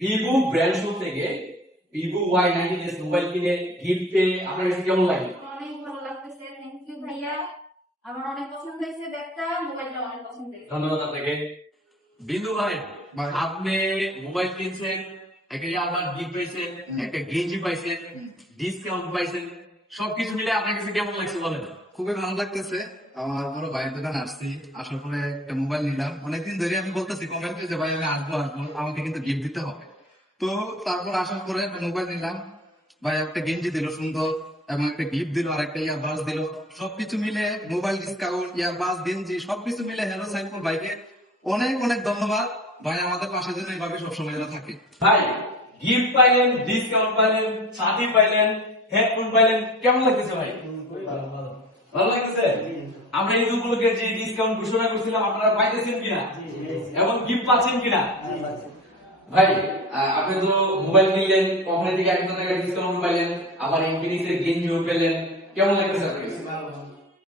Vivo brand shop থেকে Vivo Y19s mobile কিনে gift পেয়ে আপনার কাছে কেমন লাগে? অনেক ভালো লাগতেছে, থ্যাংক ইউ ভাইয়া। আমার অনেক পছন্দ হয়েছে ব্যাগটা, মোবাইলটা অনেক পছন্দ হয়েছে। ধন্যবাদ আপনাকে। বিন্দু ভাই, ভাই। আপনি মোবাইল কিনছেন, একটা আবার গিফট পাইছেন, একটা গেঞ্জি পাইছেন, ডিসকাউন্ট পাইছেন, সবকিছু মিলে আপনার কাছে কেমন লাগছে বলেন? খুবই ভালো লাগতেছে। আমার বড় ভাইয়ের দোকান আসছি, আসার পরে একটা মোবাইল নিলাম। অনেকদিন ধরে আমি বলতেছি কমেন্টে যে ভাই আমি আসবো আমাকে কিন্তু গিফট দিতে হবে। তো তারপর আসার পরে একটা মোবাইল নিলাম, ভাই একটা গেঞ্জি দিল সুন্দর এবং একটা গিফট দিল আর একটা ইয়ারবাস দিল। সবকিছু মিলে মোবাইল ডিসকাউন্ট, ইয়ারবাস, গেঞ্জি সবকিছু মিলে হ্যালো সাইফুল ভাইকে অনেক অনেক ধন্যবাদ। ভাই আমাদের পাশে যেন এইভাবে সবসময় যেন থাকে। ভাই, গিফট পাইলেন, ডিসকাউন্ট পাইলেন, ছাতি পাইলেন, হেডফোন পাইলেন, কেমন লাগতেছে ভাই? ভালো লাগতেছে? আমরা এই উপলক্ষে যে ডিসকাউন্ট ঘোষণা করছিলাম আপনারা পাইতেছেন কিনা এবং গিফট পাচ্ছেন কিনা? ভাই, আপনি তো মোবাইল কিনলেন, কোম্পানি থেকে 1,000 টাকা ডিসকাউন্ট পাইলেন, আবার ইনফিনিক্স এর গেঞ্জিও পেলেন, কেমন লাগতেছে আপনার কাছে?